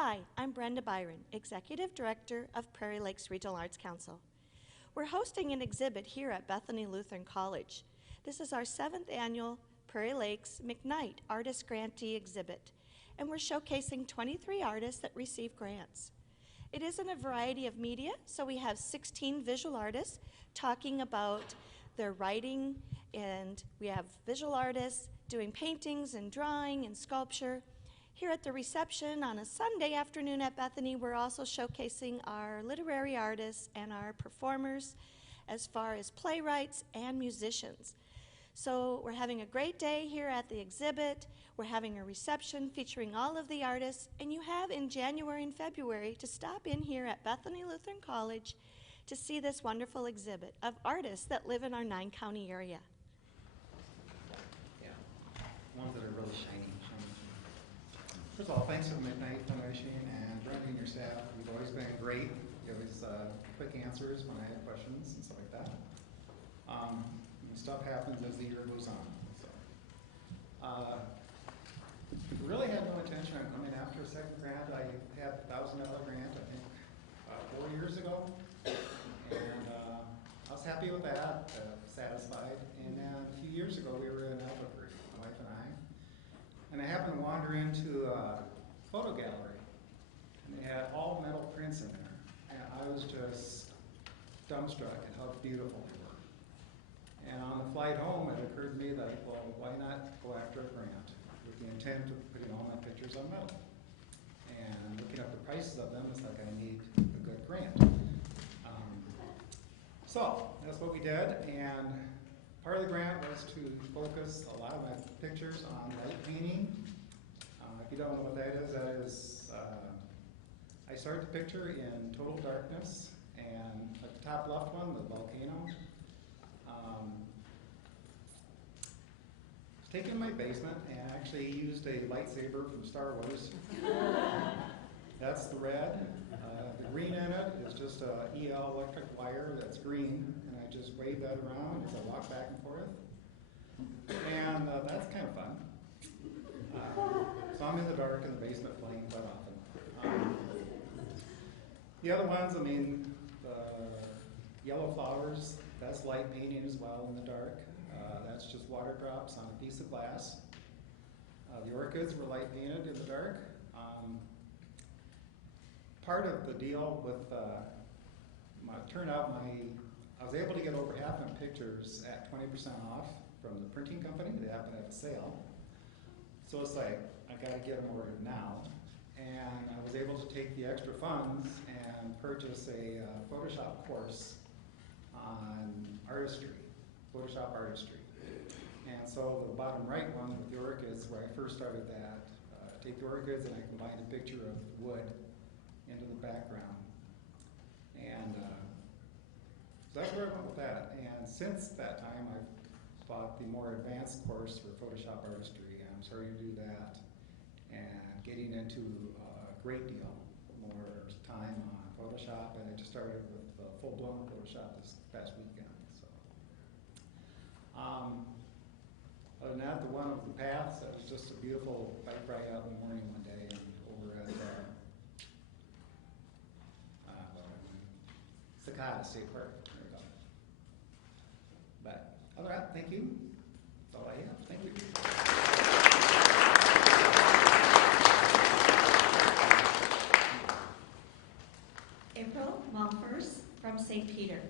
Hi, I'm Brenda Byron, Executive Director of Prairie Lakes Regional Arts Council. We're hosting an exhibit here at Bethany Lutheran College. This is our 7th annual Prairie Lakes McKnight Artist Grantee exhibit, and we're showcasing 23 artists that receive grants. It is in a variety of media, so we have 16 visual artists talking about their writing, and we have visual artists doing paintings and drawing and sculpture. Here at the reception on a Sunday afternoon at Bethany, we're also showcasing our literary artists and our performers as far as playwrights and musicians. So we're having a great day here at the exhibit. We're having a reception featuring all of the artists, and you have in January and February to stop in here at Bethany Lutheran College to see this wonderful exhibit of artists that live in our 9-county area. Yeah, ones that are really shiny. First of all, thanks to the McKnight Foundation and Grantee and your staff. You've always been great. You always quick answers when I have questions and stuff like that. Stuff happens as the year goes on. So, really had no intention on coming after a second grant. I had a $1,000 grant, I think, 4 years ago, and I was happy with that, satisfied. And then a few years ago, we were in Albuquerque, my wife and I. And I happened to wander into a photo gallery, and they had all metal prints in there. And I was just dumbstruck at how beautiful they were. And on the flight home, it occurred to me that, well, why not go after a grant with the intent of putting all my pictures on metal? And looking up the prices of them, it's like I need a good grant. So that's what we did, and part of the grant was to focus a lot of my pictures on light painting. If you don't know what that is I started the picture in total darkness, and at the top left one, the volcano. I was taken in my basement and actually used a lightsaber from Star Wars. That's the red. The green in it is just a EL electric wire that's green, and I just wave that around as I walk back and forth. And that's kind of fun. So I'm in the dark in the basement playing quite often. The other ones, I mean, the yellow flowers, that's light painting as well in the dark. That's just water drops on a piece of glass. The orchids were light painted in the dark. Part of the deal with I was able to get over half my pictures at 20% off from the printing company. They happened to have a sale. So it's like, I gotta get them ordered now. And I was able to take the extra funds and purchase a Photoshop course on artistry, Photoshop artistry. And so the bottom right one with the orchids, where I first started that, take the orchids and I combined a picture of wood into the background. And so that's where I went with that. And since that time, I've bought the more advanced course for Photoshop artistry, and I'm starting to do that and getting into a great deal more time on Photoshop, and I just started with full-blown Photoshop this past weekend. So, other than that, the one of the paths, that was just a beautiful bike ride out in the morning one day, and over at Cicada State Park. There we go. But other than that, thank you. That's all I have. Thank you. April Malfers from St. Peter.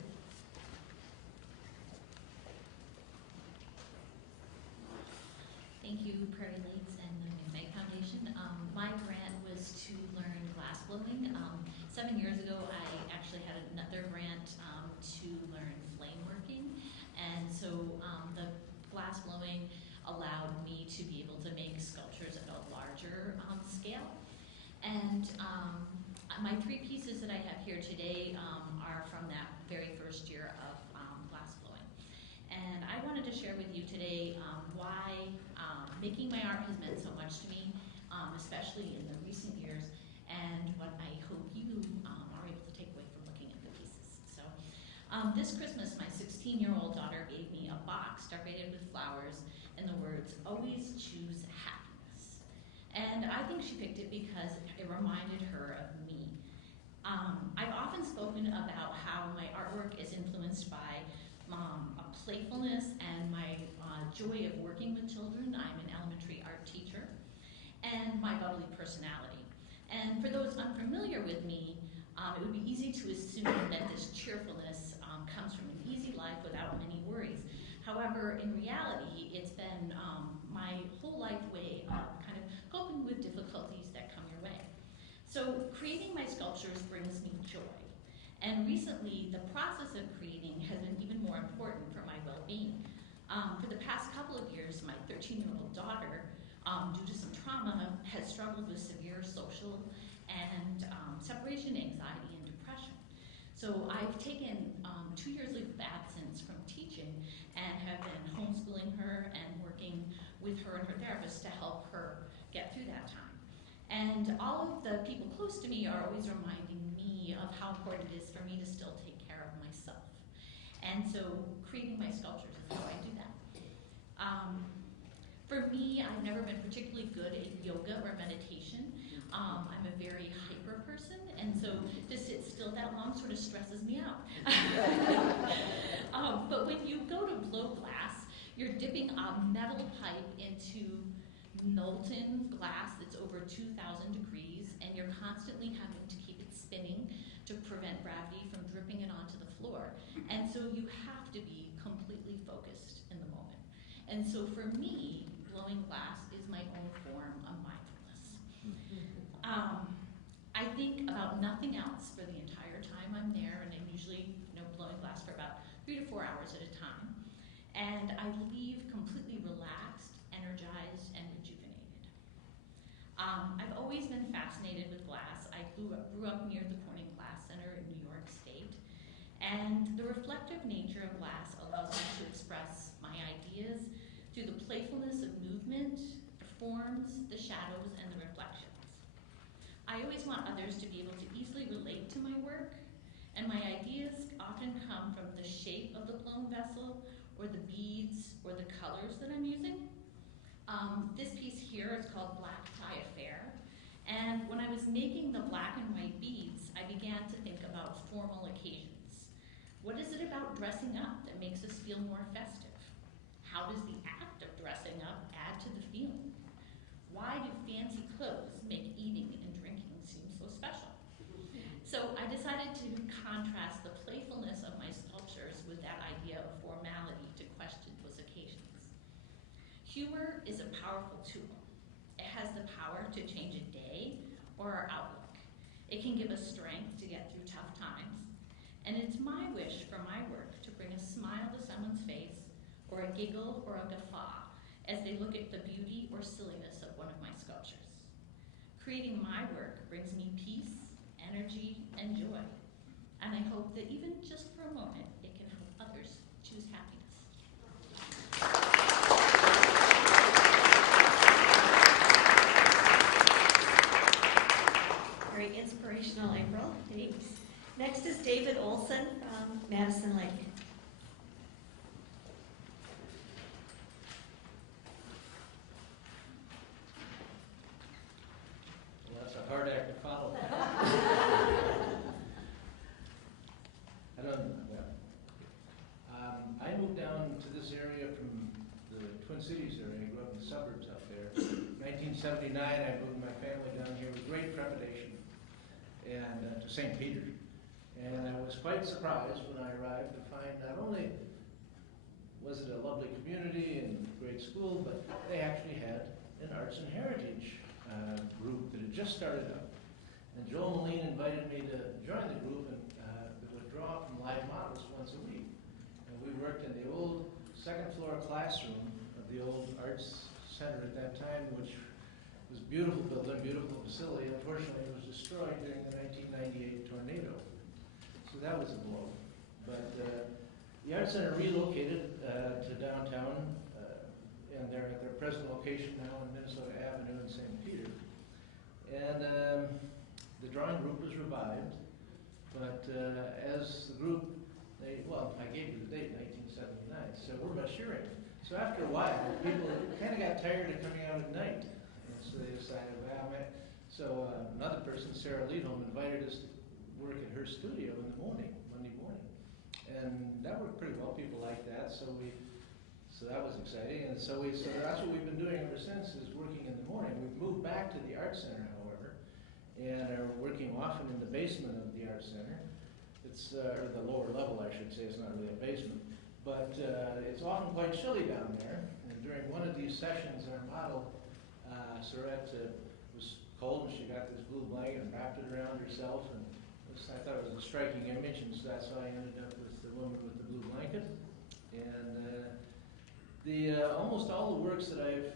Thank you, Prairie Lakes and the McKnight Foundation. My grant was to learn glass blowing. 7 years ago, I actually had another grant to learn flame working. And so the glass blowing allowed me to be able to make sculptures at a larger scale. And my 3 pieces that I have here today are from that very first year of glass blowing. And I wanted to share with you today why making my art has meant so much to me, especially in the recent years, and what I hope you are able to take away from looking at the pieces. So this Christmas, my 16-year-old daughter gave me a box decorated with flowers and the words, "Always choose happiness." And I think she picked it because it reminded her of me. I've often spoken about how my artwork is influenced by a playfulness and my joy of working with children. I'm an elementary art teacher. And my bubbly personality. And for those unfamiliar with me, it would be easy to assume that this cheerfulness comes from an easy life without many worries. However, in reality, it's been my whole life way of kind of coping with difficulties that come your way. So creating my sculptures brings me joy. And recently, the process of creating has been even more important for my well-being. For the past couple of years, my 13-year-old daughter, due to some trauma, has struggled with severe social and separation anxiety and depression. So I've taken 2 years leave of absence from teaching and have been homeschooling her and working with her and her therapist to help her get through that time. And all of the people close to me are always reminding me of how important it is for me to still take care of myself. And so creating my sculptures is how I do that. For me, I've never been particularly good at yoga or meditation. I'm a very hyper person, and so to sit still that long sort of stresses me out. But when you go to blow glass, you're dipping a metal pipe into molten glass that's over 2,000 degrees, and you're constantly having to keep it spinning to prevent gravity from dripping it onto the floor. And so you have to be completely focused in the moment. And so for me, blowing glass is my own form of mindfulness. I think about nothing else for the entire time I'm there, and I'm usually blowing glass for about 3 to 4 hours at a time. And I leave completely relaxed, energized, and rejuvenated. I've always been fascinated with glass. I grew up near the Corning Glass Center in New York State. And the reflective nature of glass allows me to express my ideas through the playfulness of movement, the forms, the shadows, and the reflections. I always want others to be able to easily relate to my work, and my ideas often come from the shape of the blown vessel, or the beads, or the colors that I'm using. This piece here is called Black Tie Affair, and when I was making the black and white beads, I began to think about formal occasions. What is it about dressing up that makes us feel more festive? How does the act of dressing up add to the feeling? Why do fancy clothes make eating and drinking seem so special? So I decided to contrast the playfulness of my sculptures with that idea of formality to question those occasions. Humor is a powerful tool. It has the power to change a day or our outlook. It can give us strength to get through tough times. And it's my wish for my work to bring a smile to someone's face, or a giggle or a guffaw as they look at the beauty or silliness of one of my sculptures. Creating my work brings me peace, energy, and joy. And I hope that even just for a moment, it can help others choose happiness. Very inspirational, April. Thanks. Next is David Olson from Madison Lake. Well, that's a hard act to follow. I moved down to this area from the Twin Cities area. I grew up in the suburbs out there. In 1979, I moved my family down here with great trepidation and to St. Peter. And I was quite surprised when I arrived to find not only was it a lovely community and great school, but they actually had an arts and heritage group that had just started up. And Joel Moline invited me to join the group, and it would draw from live models once a week. And we worked in the old second floor classroom of the old arts center at that time, which was a beautiful building, beautiful facility. Unfortunately, it was destroyed during the 1998 tornado. So that was a blow. But the Art Center relocated to downtown, and they're at their present location now on Minnesota Avenue in St. Peter. And the drawing group was revived, but as the group, I gave you the date, 1979, so we're maturing. So after a while, people kind of got tired of coming out at night. And so they decided, well, man. So another person, Sarah Leadholm, invited us to work in her studio in the morning, Monday morning. And that worked pretty well. People liked that. So that was exciting. And so that's what we've been doing ever since, is working in the morning. We've moved back to the Art Center, however, and are working often in the basement of the Art Center. It's, or the lower level, I should say. It's not really a basement. But it's often quite chilly down there. And during one of these sessions, our model, Sorette, was cold, and she got this blue blanket and wrapped it around herself. And I thought it was a striking image, and so that's how I ended up with the woman with the blue blanket. And almost all the works that I've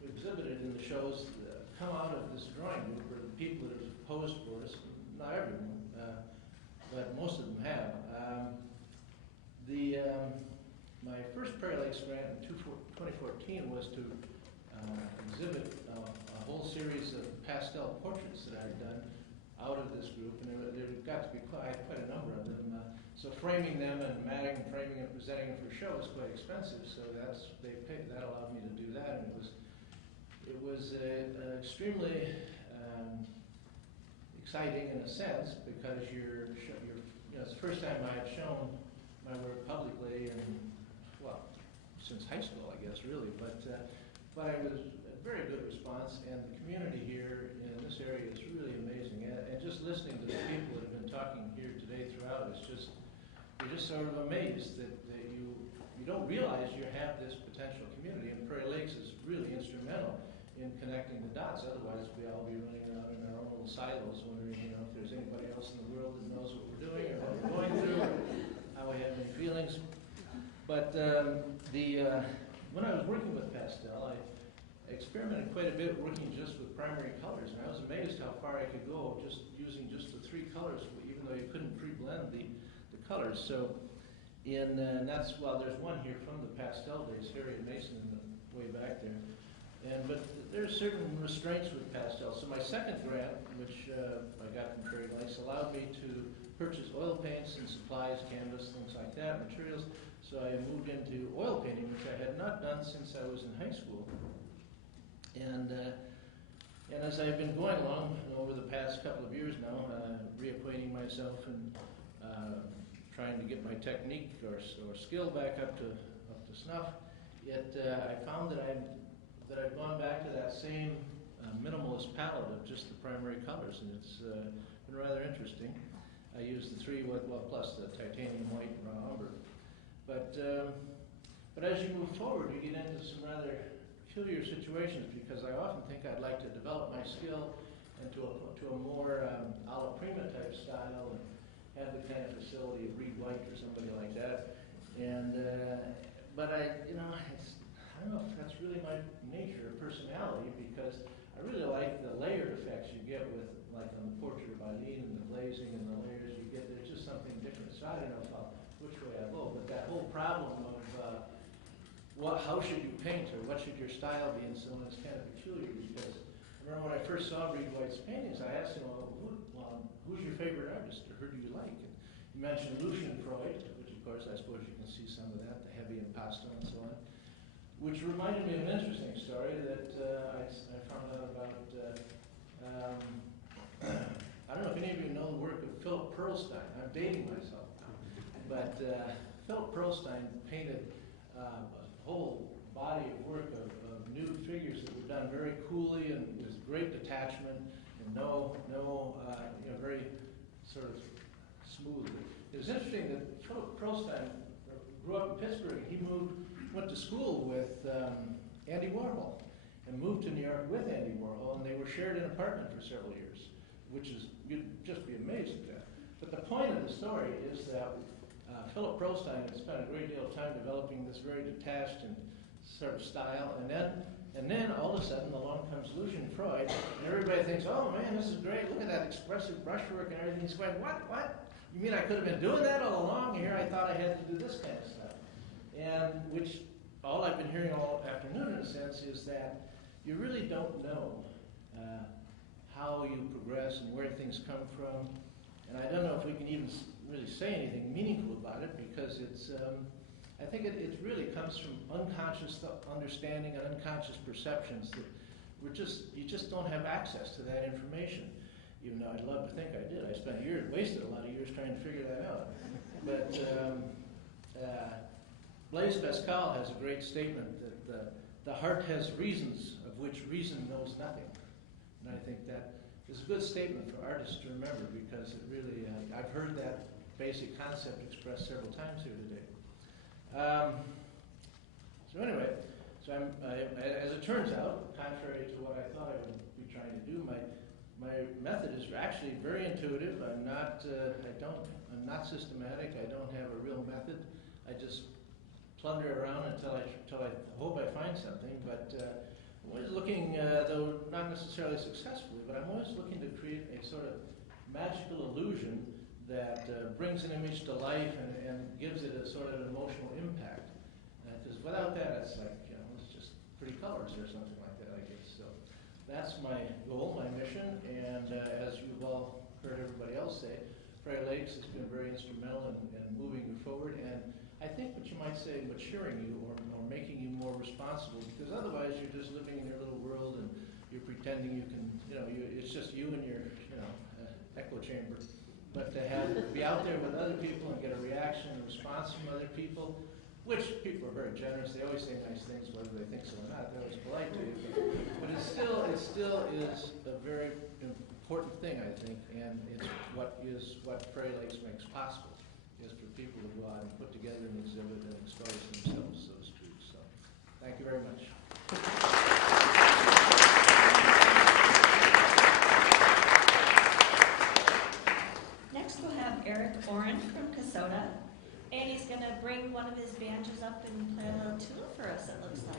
exhibited in the shows come out of this drawing group, or the people that have posed for us. Not everyone, but most of them have. My first Prairie Lakes grant in 2014 was to exhibit a whole series of pastel portraits that I've done out of this group, and there got to be quite a number of them. So framing them and matting and framing and presenting them for show is quite expensive. So that allowed me to do that, and it was extremely exciting in a sense, because it's the first time I had shown my work publicly, and since high school, I guess, really. But I was a very good response, and the community here in this area is really amazing. And just listening to the people that have been talking here today throughout, you're just sort of amazed that you don't realize you have this potential community. And Prairie Lakes is really instrumental in connecting the dots. Otherwise, we'd all be running around in our own little silos, wondering, if there's anybody else in the world that knows what we're doing or what we're going through, or how we have any feelings. But when I was working with pastel, I experimented quite a bit working just with primary colors, and I was amazed how far I could go just using just the three colors, even though you couldn't pre-blend the colors. So there's one here from the pastel days, Harriet Mason in the way back there. But there's certain restraints with pastel. So my second grant, which I got from Prairie Lakes, allowed me to purchase oil paints and supplies, canvas, things like that, materials. So I moved into oil painting, which I had not done since I was in high school. And as I've been going along over the past couple of years now, reacquainting myself and trying to get my technique or skill back up to snuff, I found that I've gone back to that same minimalist palette of just the primary colors, and it's been rather interesting. I used the three, plus the titanium white and raw umber. But as you move forward, you get into some rather peculiar situations, because I often think I'd like to develop my skill into a more a la prima type style, and have the kind of facility of Reed White or somebody like that. But I don't know if that's really my nature or personality, because I really like the layered effects you get with, like on the portrait of Eileen, and the glazing and the layers you get. There's just something different. So I don't know which way I go, but that whole problem of how should you paint, or what should your style be, and so on, is kind of peculiar. Because I remember when I first saw Reed White's paintings, I asked him, who's your favorite artist, or who do you like? And he mentioned Lucian Freud, which of course I suppose you can see some of that, the heavy impasto and so on. Which reminded me of an interesting story that I found out about. I don't know if any of you know the work of Philip Pearlstein. I'm dating myself, but Philip Pearlstein painted a whole body of work of nude figures that were done very coolly and with great detachment, and very sort of smooth. It was interesting that Philip Pearlstein grew up in Pittsburgh. He went to school with Andy Warhol, and moved to New York with Andy Warhol, and they were shared an apartment for several years, which is, you'd just be amazed at that. But the point of the story is that Philip Pearlstein had spent a great deal of time developing this very detached and sort of style, and then all of a sudden along comes Lucian Freud, and everybody thinks, oh man, this is great, look at that expressive brushwork and everything. He's going, what? You mean I could have been doing that all along? Here I thought I had to do this kind of stuff. And which, all I've been hearing all afternoon in a sense is that you really don't know how you progress and where things come from. And I don't know if we can even really say anything meaningful about it, because it's, I think it really comes from unconscious understanding and unconscious perceptions that you just don't have access to that information. Even though I'd love to think I did. I spent wasted a lot of years trying to figure that out. But Blaise Pascal has a great statement that the heart has reasons of which reason knows nothing. And I think that is a good statement for artists to remember, because it really, I've heard that basic concept expressed several times here today. So anyway, as it turns out, contrary to what I thought I would be trying to do, my method is actually very intuitive. I'm not systematic. I don't have a real method. I just plunder around until I hope I find something. But I'm always looking, though not necessarily successfully, but I'm always looking to create a sort of magical illusion that brings an image to life and gives it a sort of emotional impact. Because without that, it's like, it's just pretty colors or something like that, I guess. So that's my goal, my mission, and as you've all heard everybody else say, Prairie Lakes has been very instrumental in moving you forward, and I think what you might say, maturing you or making you more responsible, because otherwise you're just living in your little world and you're pretending you can, it's just you and your, echo chamber. But to be out there with other people and get a reaction and response from other people, which people are very generous. They always say nice things, whether they think so or not. They're always polite to you. But it still is a very important thing, I think, and it's what Prairie Lakes makes possible, is for people to go out and put together an exhibit and expose themselves, so to speak. So, thank you very much. Next we'll have Eric Oren from Kasota, and he's going to bring one of his banjos up and play a little tune for us, it looks like.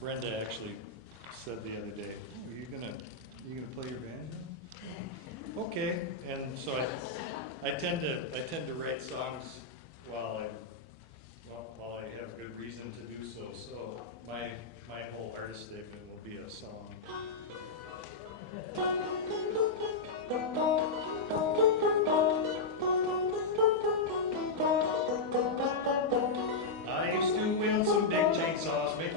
Brenda actually said the other day, "Are you gonna play your banjo?" Okay, and so I tend to write songs while I have good reason to do so. So my whole artist statement will be a song. I used to wield some big chainsaws, made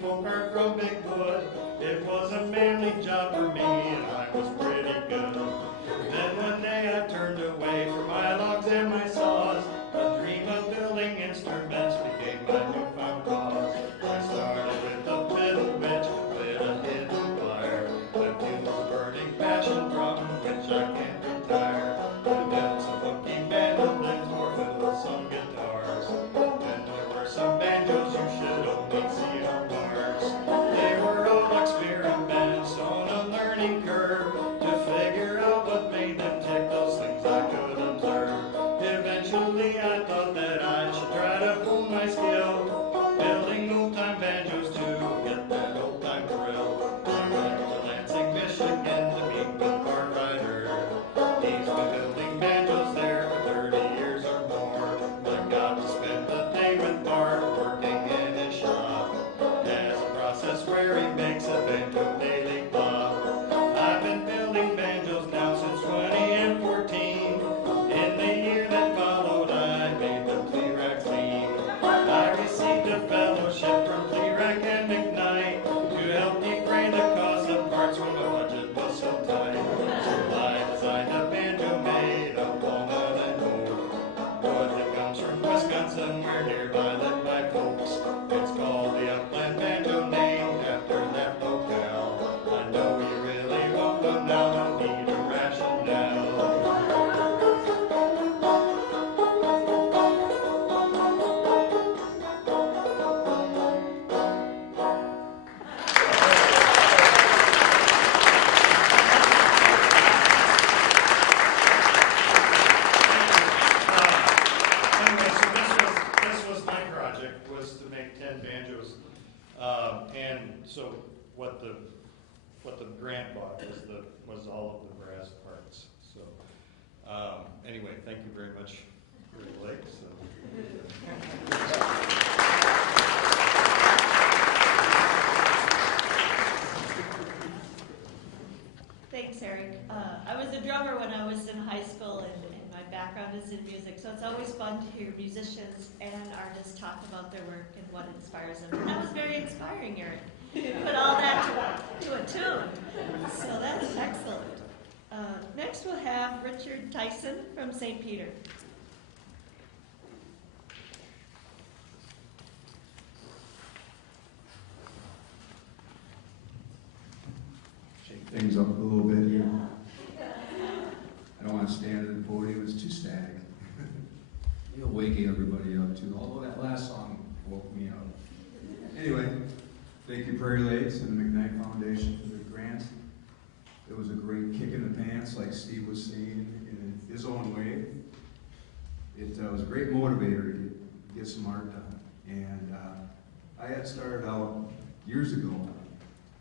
folk art from big wood. It was a manly job for me, and I was pretty good. Then one day I turned away from my logs and my saws. A dream of building instruments became my newfound cause. I started with a fiddle which lit a hidden fire. The tunes burning passion from which I can't retire. And then some funky mandolins, more fiddles, some guitars. Then there were some banjos you should only see on Mars. They were all experiments on a learning curve to figure out what made them tick, those things I could observe. Eventually I thought that I should try to hone my skill, building old-time banjos to get that old-time thrill. I went to Lansing, Michigan to meet with Bart Ryder. He's been building banjos there for 30 years or more. I got to spend the day with Bart working in his shop. Has a process where he makes a banjo daily pop. I've been building banjos now since 2014. In the year that followed, I made the PLRAC theme. I received a fellowship from PLRAC and McKnight to help defray the cost of parts when the budget was so tight. So I designed a banjo made of walnut and oak, wood that comes from Wisconsin, where nearby live my folks. It's called the Upland Banjo, named after that locale. I know you really won't know now, no need a rationale. Anyway, so this was my project, was to make 10 banjos, and so what the grant bought was all of the brass parts. So anyway, thank you very much, Prairie Lakes. Thanks, Eric. I was a drummer when I was in high school, and my background is in music, so it's always fun to hear musicians and artists talk about their work and what inspires them. And that was very inspiring, Eric. You put all that to a tune, so that's excellent. Next we'll have Richard Tyson from St. Peter. Shake things up a little bit here. I don't want to stand at the podium, it's too static. You'll wake everybody up too, although that last song woke me up. Anyway, thank you Prairie Lakes and the McKnight Foundation for the grant. It was a great kick in the pants, like Steve was saying, in his own way. It was a great motivator to get some art done. And I had started out years ago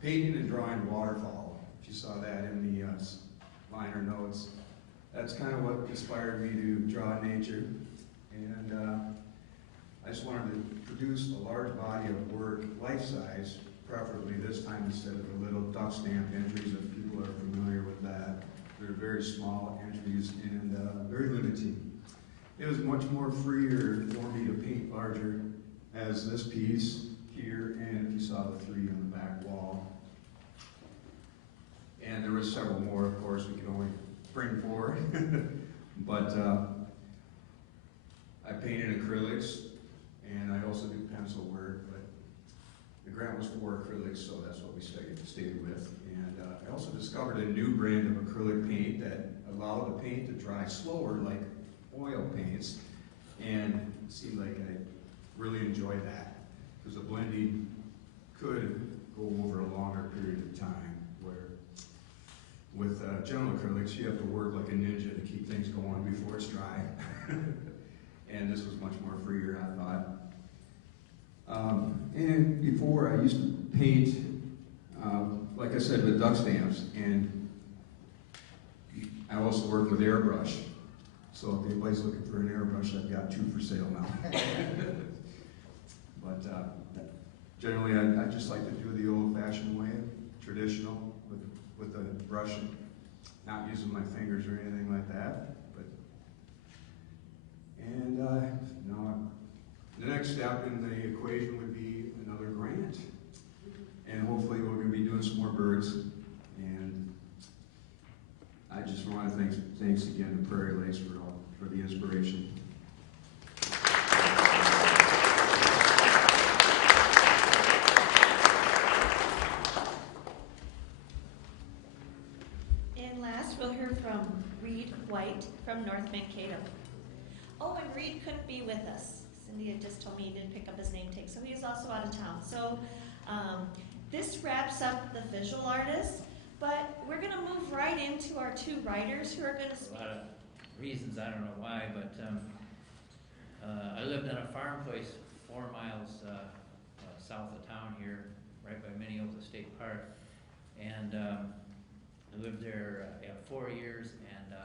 painting and drawing waterfowl. If you saw that in the liner notes. That's kind of what inspired me to draw nature. And I just wanted to produce a large body of work, life-size, preferably this time instead of the little duck stamp entries, if people are familiar with that. They're very small entries and very limiting. It was much more freer for me to paint larger, as this piece here, and if you saw the three on the back wall. And there were several more, of course, we could only bring forward. But I painted acrylics, and I also do pencil work, but the grant was for acrylics, so that's what we stayed with. And I also discovered a new brand of acrylic paint that allowed the paint to dry slower, like oil paints, and it seemed like I really enjoyed that, because the blending could go over a longer period of time, where with general acrylics, you have to work like a ninja to keep things going before it's dry. And this was much more freer, I thought. And before, I used to paint, like I said, with duck stamps, and I also worked with airbrush. So if anybody's looking for an airbrush, I've got 2 for sale now. But generally, I just like to do the old-fashioned way, traditional, with the brush, and not using my fingers or anything like that. And now the next step in the equation would be another grant. And hopefully we're going to be doing some more birds. And I just want to thanks again to Prairie Lakes for the inspiration. And last we'll hear from Reed White from North Mankato. Oh, and Reed couldn't be with us. Cindy had just told me he didn't pick up his name tag, so he is also out of town. So this wraps up the visual artists, but we're going to move right into our 2 writers who are going to speak. A lot of reasons, I don't know why, but I lived on a farm place 4 miles south of town here, right by Minneopa State Park, and I lived there 4 years, and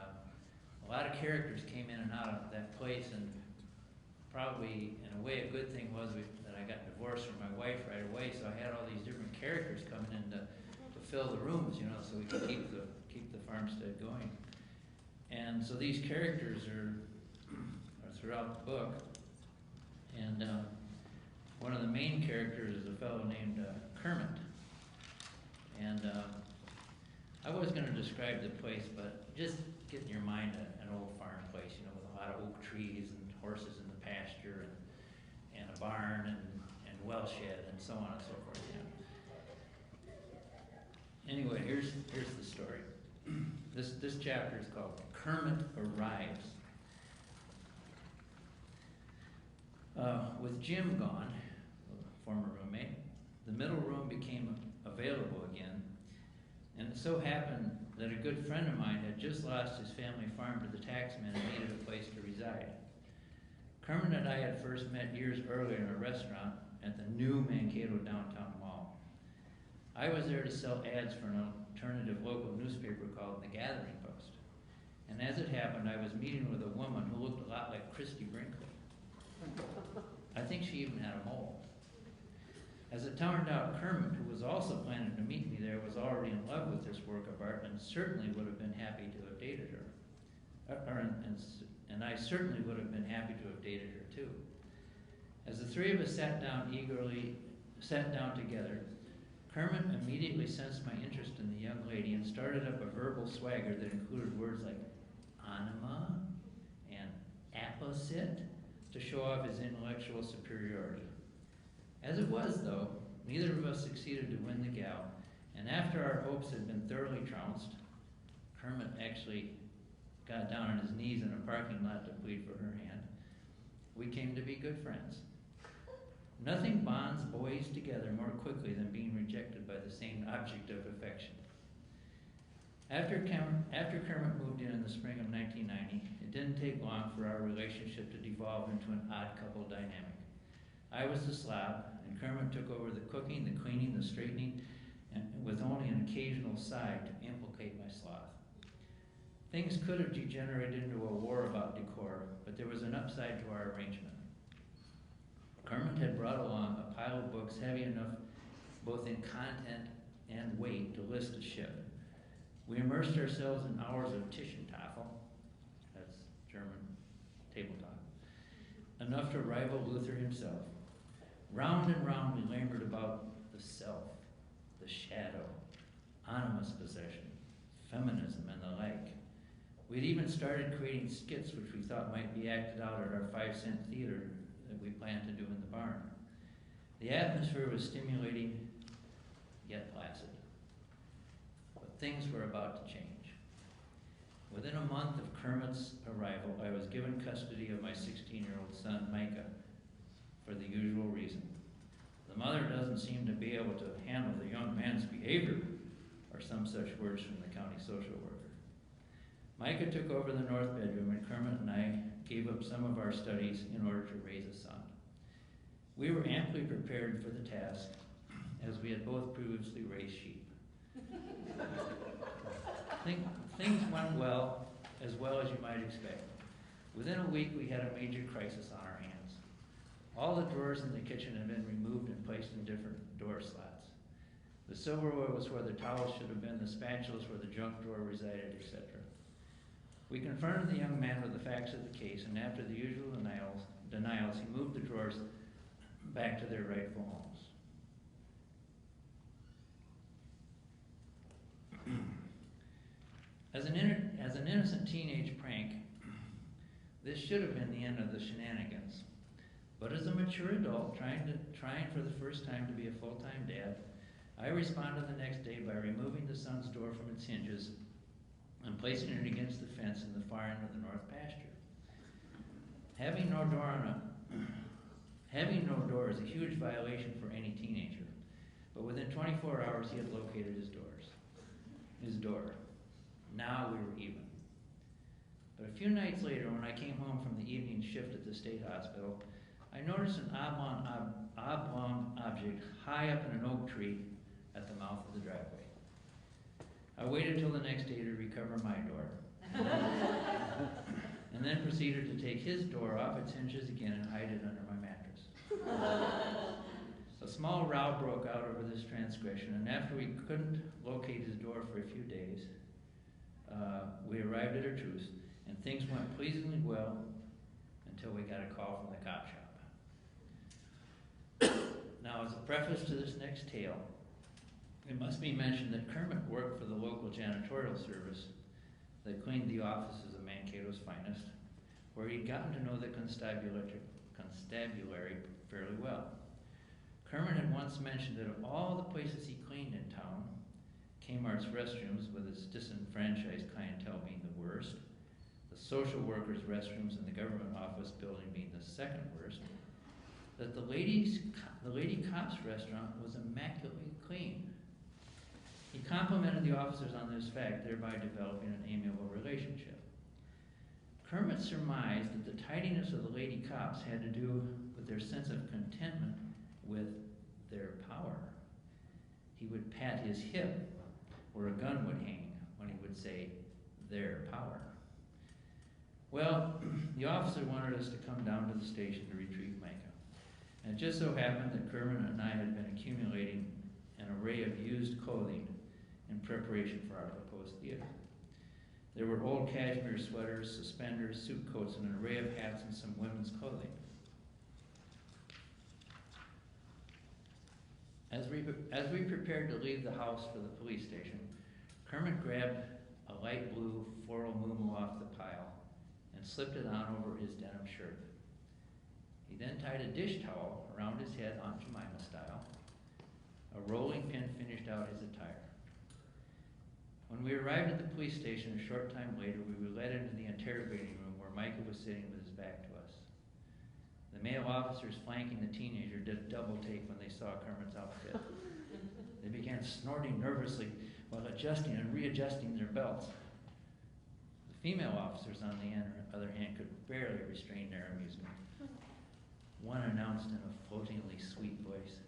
a lot of characters came in and out of that place, and probably, in a way, a good thing was that I got divorced from my wife right away, so I had all these different characters coming in to fill the rooms, you know, so we could keep the farmstead going. And so these characters are throughout the book, and one of the main characters is a fellow named Kermit. And I was going to describe the place, but just get in your mind an old farm place, you know, with a lot of oak trees and horses in the pasture, and a barn and well shed and so on and so forth. You know. Anyway, here's the story. This chapter is called Kermit Arrives. With Jim gone, former roommate, the middle room became available again, and it so happened that a good friend of mine had just lost his family farm to the taxman and needed a place to reside. Kermit and I had first met years earlier in a restaurant at the new Mankato downtown mall. I was there to sell ads for an alternative local newspaper called The Gathering Post. And as it happened, I was meeting with a woman who looked a lot like Christy Brinkley. I think she even had a mole. As it turned out, Kermit, who was also planning to meet me there, was already in love with this work of art and certainly would have been happy to have dated her. And and I certainly would have been happy to have dated her too. As the three of us sat down together, Kermit immediately sensed my interest in the young lady and started up a verbal swagger that included words like anima and apposite to show off his intellectual superiority. As it was, though, neither of us succeeded to win the gal, and after our hopes had been thoroughly trounced, Kermit actually got down on his knees in a parking lot to plead for her hand. We came to be good friends. Nothing bonds boys together more quickly than being rejected by the same object of affection. After Kermit moved in the spring of 1990, it didn't take long for our relationship to devolve into an odd couple dynamic. I was the slob, and Kermit took over the cooking, the cleaning, the straightening, and with only an occasional sigh to implicate my sloth. Things could have degenerated into a war about decor, but there was an upside to our arrangement. Kermit had brought along a pile of books heavy enough both in content and weight to list a ship. We immersed ourselves in hours of Tischentafel, that's German table talk, enough to rival Luther himself. Round and round we labored about the self, the shadow, animus possession, feminism, and the like. We'd even started creating skits which we thought might be acted out at our 5-cent theater that we planned to do in the barn. The atmosphere was stimulating, yet placid. But things were about to change. Within a month of Kermit's arrival, I was given custody of my 16-year-old son, Micah, for the usual reason. The mother doesn't seem to be able to handle the young man's behavior, or some such words from the county social worker. Micah took over the north bedroom, and Kermit and I gave up some of our studies in order to raise a son. We were amply prepared for the task, as we had both previously raised sheep. Things went well as you might expect. Within a week, we had a major crisis on our hands. All the drawers in the kitchen had been removed and placed in different door slots. The silverware was where the towels should have been, the spatulas where the junk drawer resided, etc. We confronted the young man with the facts of the case, and after the usual denials, he moved the drawers back to their rightful homes. As an innocent teenage prank, this should have been the end of the shenanigans. But as a mature adult trying for the first time to be a full-time dad, I responded the next day by removing the son's door from its hinges and placing it against the fence in the far end of the north pasture. Having no door is a huge violation for any teenager, but within 24 hours he had located his door. Now we were even. But a few nights later, when I came home from the evening shift at the state hospital, I noticed an oblong object high up in an oak tree at the mouth of the driveway. I waited till the next day to recover my door, and then proceeded to take his door off its hinges again and hide it under my mattress. A small row broke out over this transgression, and after we couldn't locate his door for a few days, we arrived at our truce, and things went pleasingly well until we got a call from the cop shop. Now, as a preface to this next tale, it must be mentioned that Kermit worked for the local janitorial service that cleaned the offices of Mankato's finest, where he'd gotten to know the constabulary fairly well. Kermit had once mentioned that of all the places he cleaned in town, Kmart's restrooms, with its disenfranchised clientele being the worst, the social workers' restrooms in the government office building being the second worst, that the lady cop's restaurant was immaculately clean. He complimented the officers on this fact, thereby developing an amiable relationship. Kermit surmised that the tidiness of the lady cops had to do with their sense of contentment with their power. He would pat his hip where a gun would hang when he would say, their power. Well, the officer wanted us to come down to the station to retrieve Micah. And it just so happened that Kermit and I had been accumulating an array of used clothing in preparation for our proposed theater. There were old cashmere sweaters, suspenders, suit coats, and an array of hats and some women's clothing. As we prepared to leave the house for the police station, Kermit grabbed a light blue floral muumuu off the pile and slipped it on over his denim shirt. He then tied a dish towel around his head Aunt Jemima style. A rolling pin finished out his attire. When we arrived at the police station a short time later, we were led into the interrogating room where Micah was sitting with his back to us. The male officers flanking the teenager did a double take when they saw Kermit's outfit. They began snorting nervously while adjusting and readjusting their belts. The female officers, on the other hand, could barely restrain their amusement. One announced in a floatingly sweet voice,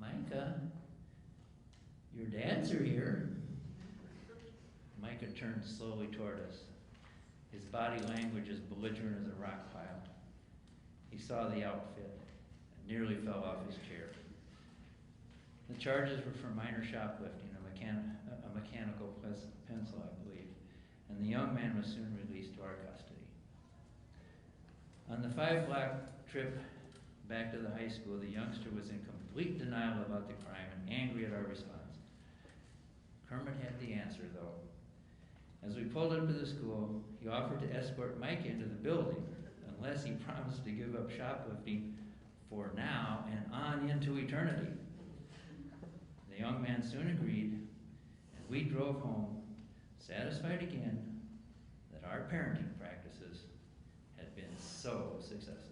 "Micah, your dads are here." Micah turned slowly toward us. His body language as belligerent as a rock pile. He saw the outfit and nearly fell off his chair. The charges were for minor shoplifting, a mechanical pencil, I believe, and the young man was soon released to our custody. On the 5-block trip back to the high school, the youngster was in complete denial about the crime and angry at our response. Kermit had the answer, though. As we pulled up to the school, he offered to escort Mike into the building unless he promised to give up shoplifting for now and on into eternity. The young man soon agreed, and we drove home, satisfied again that our parenting practices had been so successful.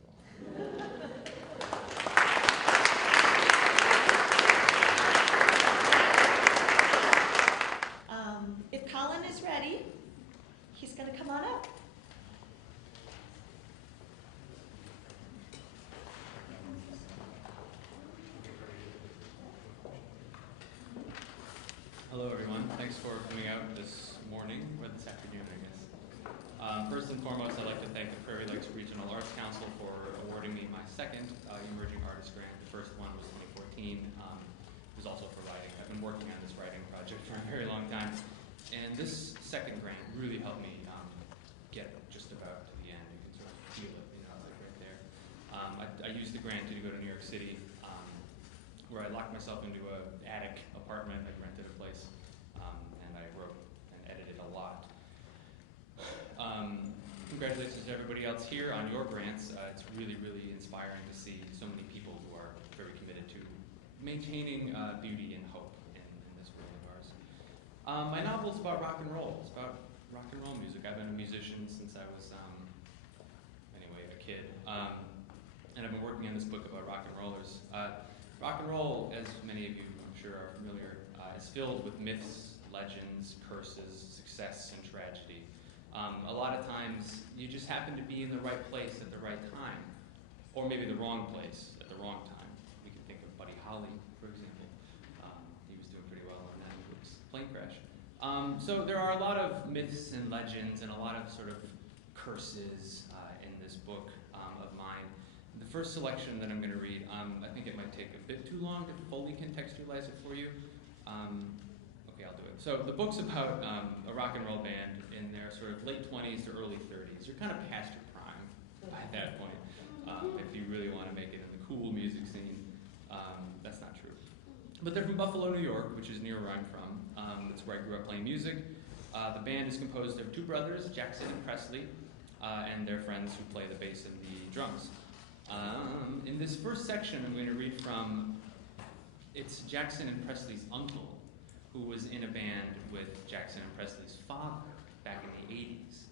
If Colin is ready, he's going to come on up. Hello everyone, thanks for coming out this morning, or this afternoon I guess. First and foremost, I'd like to thank the Prairie Lakes Regional Arts Council for awarding me my second Emerging Artist Grant. The first one was 2014, was also providing. I've been working on this writing project for a very long time, and this second grant really helped me get just about to the end. You can sort of feel it, you know, like right there. I used the grant to go to New York City, where I locked myself into an attic apartment. I rented a place, and I wrote and edited a lot. Congratulations to everybody else here on your grants. It's really, really inspiring to see so many people who are very committed to maintaining beauty and hope in this world of ours. My novel is about rock and roll. It's about rock and roll music. I've been a musician since I was, anyway, a kid. And I've been working on this book about rock and rollers. Rock and roll, as many of you I'm sure are familiar, is filled with myths, legends, curses, success, and tragedy. A lot of times, you just happen to be in the right place at the right time, or maybe the wrong place at the wrong time. We can think of Buddy Holly, for example. He was doing pretty well on that plane crash. So there are a lot of myths and legends and a lot of sort of curses in this book of mine. The first selection that I'm going to read, I think it might take a bit too long to fully contextualize it for you. Okay, I'll do it. So the book's about a rock and roll band in their sort of late 20s to early 30s. You're kind of past your prime at that point. If you really want to make it in the cool music scene, that's not true. But they're from Buffalo, New York, which is near where I'm from. That's where I grew up playing music. The band is composed of two brothers, Jackson and Presley, and their friends who play the bass and the drums. In this first section, I'm going to read from, it's Jackson and Presley's uncle, who was in a band with Jackson and Presley's father back in the 80s.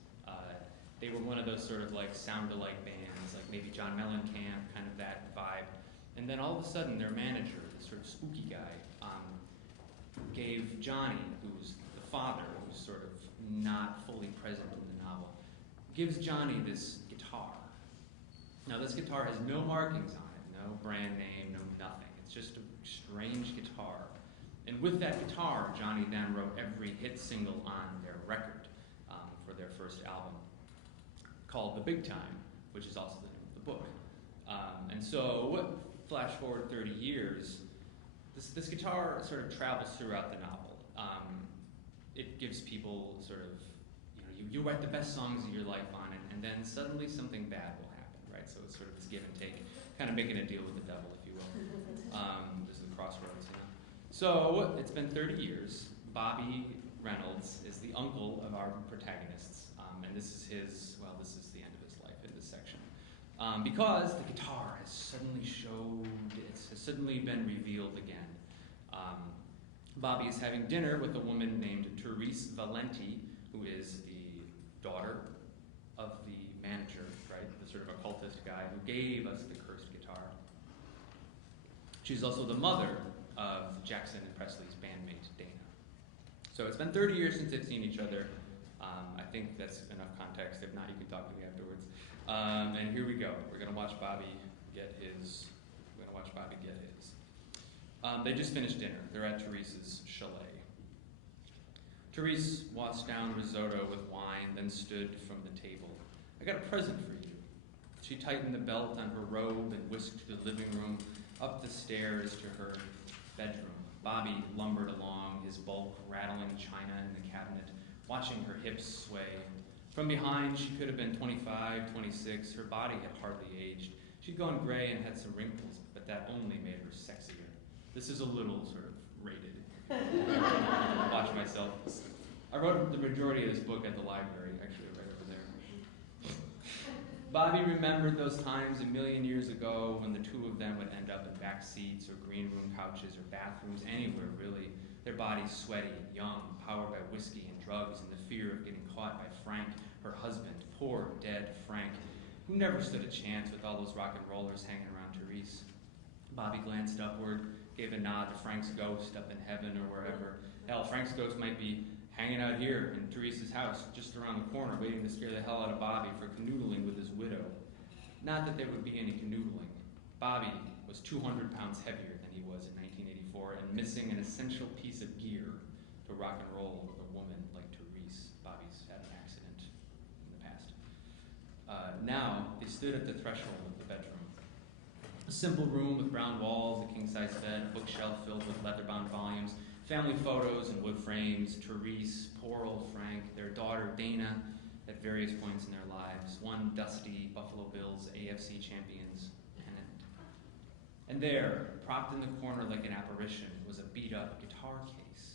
They were one of those sort of like sound-alike bands, like maybe John Mellencamp, kind of that vibe. And then all of a sudden, their manager, this sort of spooky guy, gave Johnny, who's the father, who's sort of not fully present in the novel, gives Johnny this guitar. Now this guitar has no markings on it, no brand name, no nothing. It's just a strange guitar. And with that guitar, Johnny then wrote every hit single on their record for their first album, called The Big Time, which is also the name of the book. And so, flash forward 30 years, this guitar sort of travels throughout the novel. it gives people sort of, you write the best songs of your life on it, and then suddenly something bad will happen, right? So it's sort of this give and take, kind of making a deal with the devil, if you will. This is the crossroads, you know. So it's been 30 years. Bobby Reynolds is the uncle of our protagonists, and this is the end of his life in this section. Because the guitar has suddenly been revealed again. Bobby is having dinner with a woman named Therese Valenti, who is the daughter of the manager, right? The sort of occultist guy who gave us the cursed guitar. She's also the mother of Jackson and Presley's bandmate, Dana. So it's been 30 years since they've seen each other. I think that's enough context. If not, you can talk to me afterwards. And here we go. We're going to watch Bobby get his. They just finished dinner. They're at Therese's chalet. Therese washed down risotto with wine, then stood from the table. I got a present for you. She tightened the belt on her robe and whisked to the living room, up the stairs to her bedroom. Bobby lumbered along, his bulk rattling china in the cabinet, watching her hips sway. From behind, she could have been 25, 26. Her body had hardly aged. She'd gone gray and had some wrinkles, but that only made her sexier. This is a little sort of rated. Watch myself. I wrote the majority of this book at the library, actually, right over there. Bobby remembered those times a million years ago when the two of them would end up in back seats or green room couches or bathrooms, anywhere really. Their bodies sweaty, young, powered by whiskey and drugs and the fear of getting caught by Frank, her husband, poor, dead Frank, who never stood a chance with all those rock and rollers hanging around Therese. Bobby glanced upward, gave a nod to Frank's ghost up in heaven or wherever. Hell, Frank's ghost might be hanging out here in Therese's house, just around the corner, waiting to scare the hell out of Bobby for canoodling with his widow. Not that there would be any canoodling. Bobby was 200 pounds heavier than he was in 1984 and missing an essential piece of gear to rock and roll with a woman like Therese. Bobby's had an accident in the past. Now, they stood at the threshold of the bedroom. A simple room with brown walls, a king-size bed, a bookshelf filled with leather-bound volumes, family photos and wood frames, Therese, poor old Frank, their daughter Dana at various points in their lives, one dusty Buffalo Bills AFC champions pennant. And there, propped in the corner like an apparition, was a beat-up guitar case.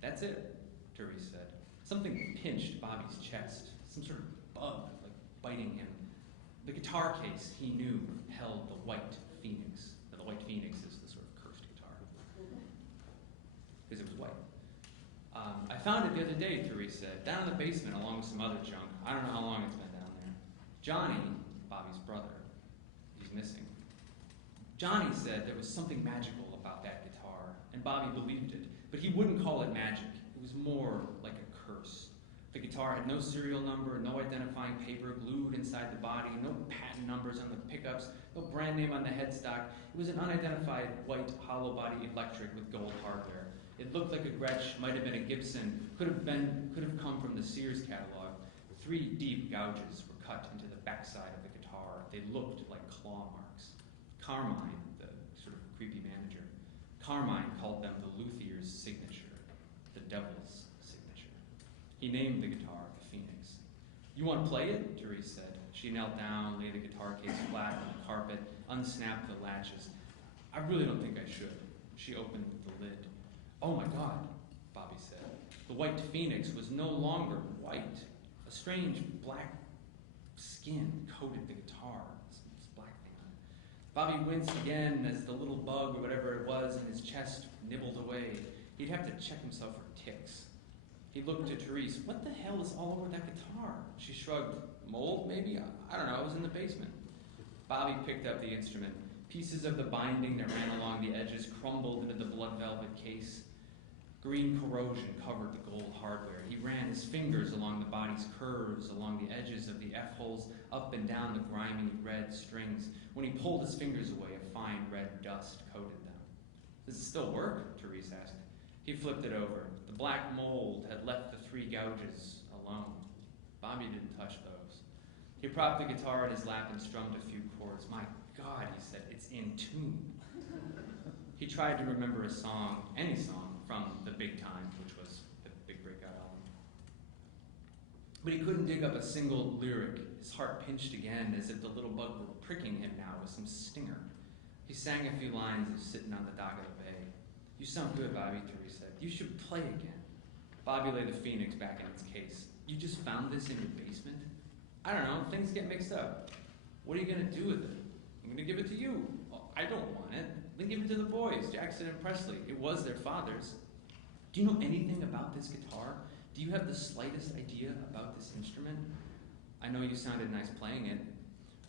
That's it, Therese said. Something pinched Bobby's chest, some sort of bug, like biting him. The guitar case, he knew, held the White Phoenix. Now, the White Phoenix is the sort of cursed guitar. Because it was white. I found it the other day, Therese said, down in the basement along with some other junk. I don't know how long it's been down there. Johnny, Bobby's brother, he's missing. Johnny said there was something magical about that guitar, and Bobby believed it, but he wouldn't call it magic. It was more like a curse. The guitar had no serial number, no identifying paper glued inside the body, no patent numbers on the pickups, no brand name on the headstock. It was an unidentified white hollow body electric with gold hardware. It looked like a Gretsch, might have been a Gibson, could have come from the Sears catalog. 3 deep gouges were cut into the backside of the guitar. They looked like claw marks. Carmine, the sort of creepy manager, Carmine called them the luthier's signature, the devil's signature. He named the guitar the Phoenix. You want to play it? Therese said. She knelt down, laid the guitar case flat on the carpet, unsnapped the latches. I really don't think I should. She opened the lid. Oh my God, Bobby said. The White Phoenix was no longer white. A strange black skin coated the guitar. This black thing on it. Bobby winced again as the little bug or whatever it was in his chest nibbled away. He'd have to check himself for ticks. He looked at Therese. What the hell is all over that guitar? She shrugged. Mold, maybe? I don't know. It was in the basement. Bobby picked up the instrument. Pieces of the binding that ran along the edges crumbled into the blood velvet case. Green corrosion covered the gold hardware. He ran his fingers along the body's curves, along the edges of the F-holes, up and down the grimy red strings. When he pulled his fingers away, a fine red dust coated them. Does it still work? Therese asked. He flipped it over. The black mold had left the 3 gouges alone. Bobby didn't touch those. He propped the guitar in his lap and strummed a few chords. My God, he said, it's in tune. He tried to remember a song, any song, from The Big Time, which was the But he couldn't dig up a single lyric. His heart pinched again, as if the little bug were pricking him now with some stinger. He sang a few lines of Sitting on the Dock of the Bay. "You sound good, Bobby," Therese said. "You should play again." Bobby laid the Phoenix back in its case. "You just found this in your basement?" "I don't know, things get mixed up." "What are you going to do with it?" "I'm going to give it to you." "Well, I don't want it." "Then give it to the boys, Jackson and Presley. It was their father's." "Do you know anything about this guitar? Do you have the slightest idea about this instrument?" "I know you sounded nice playing it."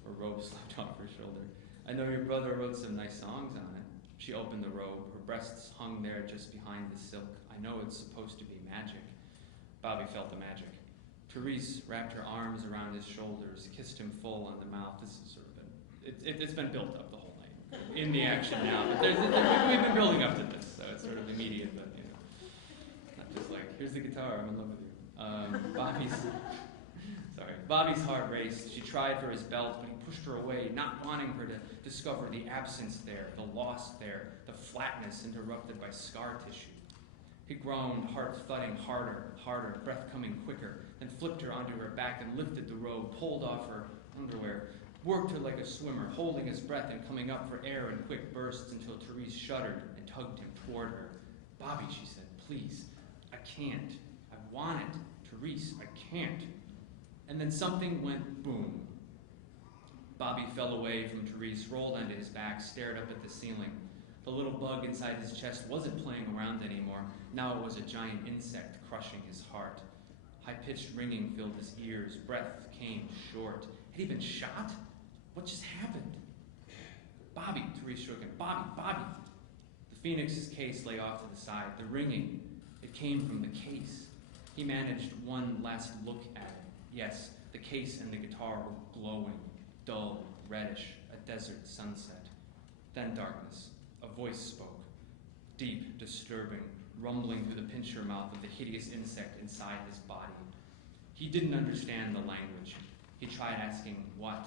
Her robe slipped off her shoulder. "I know your brother wrote some nice songs on it." She opened the robe. Her breasts hung there just behind the silk. "I know it's supposed to be magic." Bobby felt the magic. Therese wrapped her arms around his shoulders, kissed him full on the mouth. This has sort of been, it's been built up the whole night. In the action now, but we've been building up to this, so it's sort of immediate, but you know, not just like, here's the guitar, I'm in love with you. Bobby's heart raced. She tried for his belt, but he pushed her away, not wanting her to discover the absence there, the loss there, the flatness interrupted by scar tissue. He groaned, heart thudding harder, breath coming quicker, then flipped her onto her back and lifted the robe, pulled off her underwear, worked her like a swimmer, holding his breath and coming up for air in quick bursts until Therese shuddered and tugged him toward her. "Bobby," she said, "please, I can't. I want it. Therese, I can't." And then something went boom. Bobby fell away from Therese, rolled onto his back, stared up at the ceiling. The little bug inside his chest wasn't playing around anymore. Now it was a giant insect crushing his heart. High-pitched ringing filled his ears. Breath came short. Had he been shot? What just happened? "Bobby," Therese shook him. Bobby. The Phoenix's case lay off to the side. The ringing, it came from the case. He managed one last look at it. Yes, the case and the guitar were glowing, dull, reddish, a desert sunset. Then darkness. A voice spoke, deep, disturbing, rumbling through the pincer mouth of the hideous insect inside his body. He didn't understand the language. He tried asking what.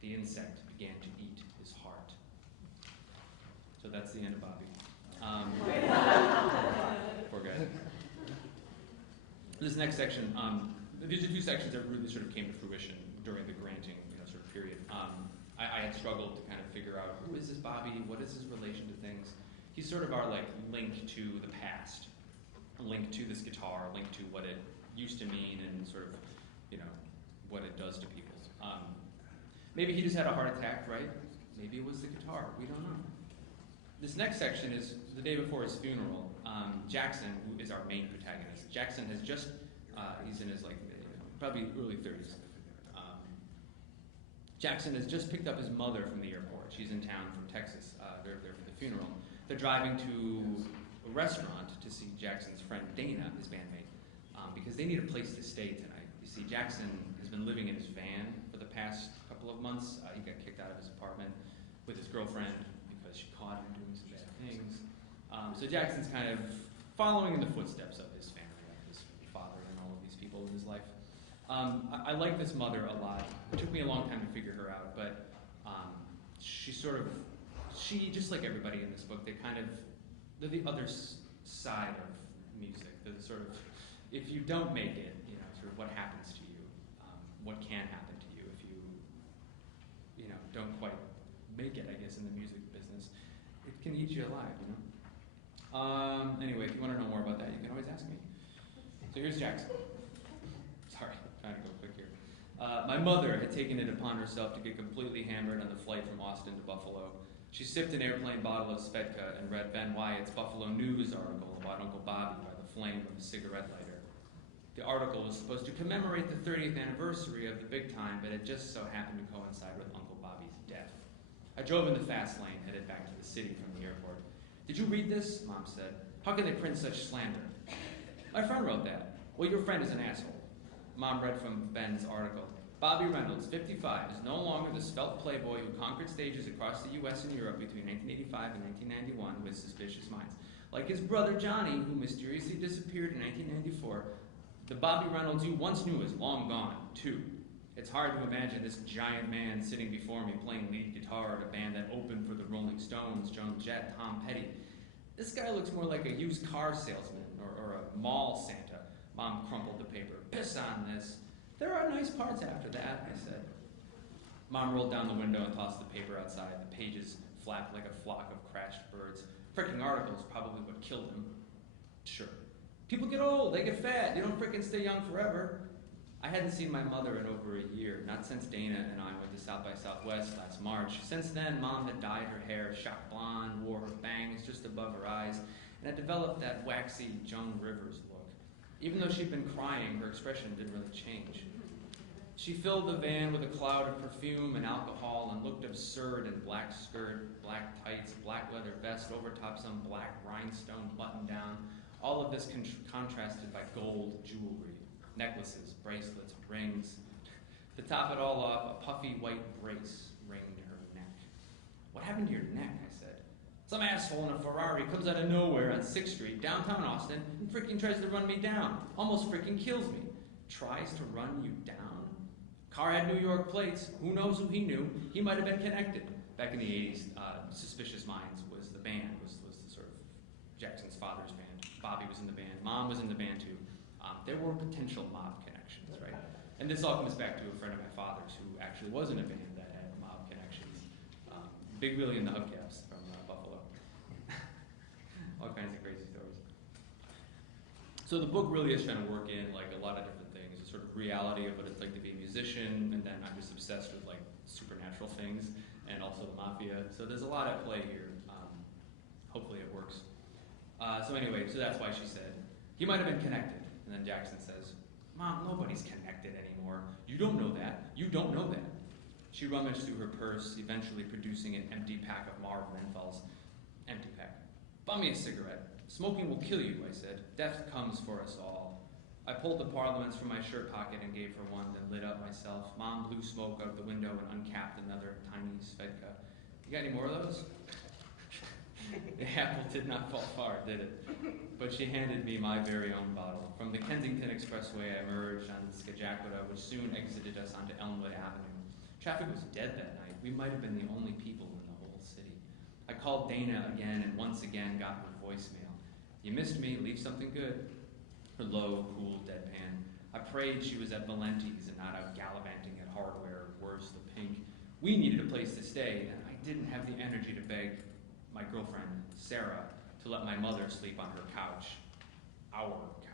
The insect began to eat his heart. So that's the end of Bobby. Poor guy. This next section, these are two sections that really sort of came to fruition during the granting, sort of period. I had struggled to kind of figure out, who is this Bobby? What is his relation to things? He's sort of our link to the past, a link to this guitar, a link to what it used to mean and sort of, what it does to people. Maybe he just had a heart attack, right? Maybe it was the guitar. We don't know. This next section is the day before his funeral. Jackson, who is our main protagonist, Jackson has just, he's in his probably early 30s. Jackson has just picked up his mother from the airport. She's in town from Texas. They're there for the funeral. They're driving to a restaurant to see Jackson's friend Dana, his bandmate, because they need a place to stay tonight. You see, Jackson has been living in his van for the past couple of months. He got kicked out of his apartment with his girlfriend because she caught him doing some bad things. So Jackson's kind of following in the footsteps of his family, his father and all of these people in his life. I like this mother a lot. It took me a long time to figure her out, but she just like everybody in this book, they're the other side of music. They're sort of, if you don't make it, sort of what happens to you, what can happen to you if you don't quite make it, I guess, in the music business. It can eat you alive, Anyway, if you want to know more about that, you can always ask me. So here's Jackson. Sorry, I'm trying to go quick here. My mother had taken it upon herself to get completely hammered on the flight from Austin to Buffalo. She sipped an airplane bottle of Svedka and read Ben Wyatt's Buffalo News article about Uncle Bobby by the flame of a cigarette lighter. The article was supposed to commemorate the 30th anniversary of the big time, but it just so happened to coincide with Uncle Bobby's death. I drove in the fast lane, headed back to the city from the airport. "Did you read this?" Mom said. "How can they print such slander?" "My friend wrote that." "Well, your friend is an asshole." Mom read from Ben's article. "Bobby Reynolds, 55, is no longer the svelte playboy who conquered stages across the U.S. and Europe between 1985 and 1991 with suspicious minds. Like his brother Johnny, who mysteriously disappeared in 1994, the Bobby Reynolds you once knew is long gone, too. It's hard to imagine this giant man sitting before me playing lead guitar at a band that opened for the Rolling Stones, Joan Jett, Tom Petty. This guy looks more like a used car salesman or a mall Santa. Mom crumpled the paper. Piss on this. There are nice parts after that, I said. Mom rolled down the window and tossed the paper outside. The pages flapped like a flock of crashed birds. Frickin' articles probably what killed him. Sure. People get old, they get fat, you don't frickin' stay young forever. I hadn't seen my mother in over a year, not since Dana and I went to South by Southwest last March. Since then, Mom had dyed her hair shot blonde, wore her bangs just above her eyes, and had developed that waxy Joan Rivers look. Even though she'd been crying, her expression didn't really change. She filled the van with a cloud of perfume and alcohol and looked absurd in black skirt, black tights, black leather vest over top some black rhinestone button-down, all of this contrasted by gold jewelry. Necklaces, bracelets, rings. To top it all off, a puffy white brace ringed her neck. What happened to your neck? I said. Some asshole in a Ferrari comes out of nowhere on 6th Street, downtown Austin, and freaking tries to run me down. Almost freaking kills me. Tries to run you down? Car had New York plates. Who knows who he knew? He might have been connected. Back in the 80s, Suspicious Minds was the band, was the sort of Jackson's father's band. Bobby was in the band. Mom was in the band too. There were potential mob connections, right? And this all comes back to a friend of my father's who actually was in a band that had mob connections. Big Willie and the Hubcaps from Buffalo. All kinds of crazy stories. So the book really is trying to work in like a lot of different things, a sort of reality of what it's like to be a musician, and then I'm just obsessed with like supernatural things and also the mafia. So there's a lot at play here. Hopefully it works. So anyway, so that's why she said, he might have been connected. And then Jackson says, Mom, nobody's connected anymore. You don't know that. You don't know that. She rummaged through her purse, eventually producing an empty pack of Marv Menthols. Empty pack. Bum me a cigarette. Smoking will kill you, I said. Death comes for us all. I pulled the Parliaments from my shirt pocket and gave her one, then lit up myself. Mom blew smoke out the window and uncapped another tiny Svedka. You got any more of those? The apple did not fall far, did it? But she handed me my very own bottle. From the Kensington Expressway, I emerged onto the Skajakwada, which soon exited us onto Elmwood Avenue. Traffic was dead that night. We might have been the only people in the whole city. I called Dana again and once again got her voicemail. You missed me, leave something good. Her low, cool deadpan. I prayed she was at Valenti's and not out gallivanting at Hardware, or worse, the Pink. We needed a place to stay, and I didn't have the energy to beg my girlfriend, Sarah, to let my mother sleep on her couch. Our couch.